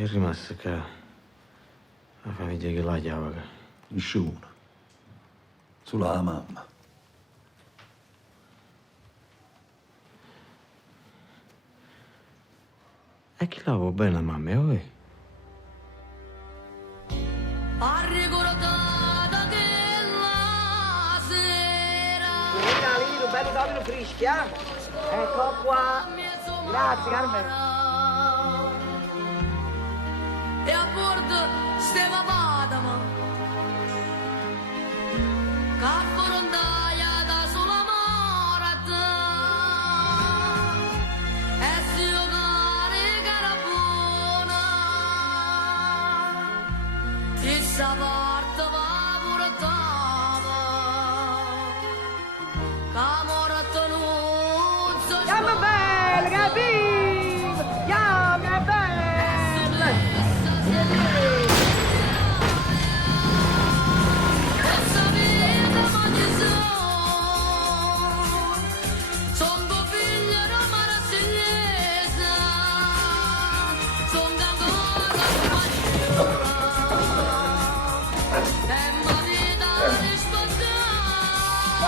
È rimasto qua la famiglia che la chiama. Nessuno. Solo la mamma. E chi la va bene, mamma, oh? Ha ricordata che la sera Lino, bello davvero freschi, Ecco qua. Grazie, Carmen. e a bordo stava Padama che affrontaia da sola morata e si giocare cara buona e sa parte va portava che morata non so Chiama bene, capito? Chiama bene. Questa vita ma ci son tuo figlio Roma Rassegnesa, son ancora spagnola, e ma vita di sposare.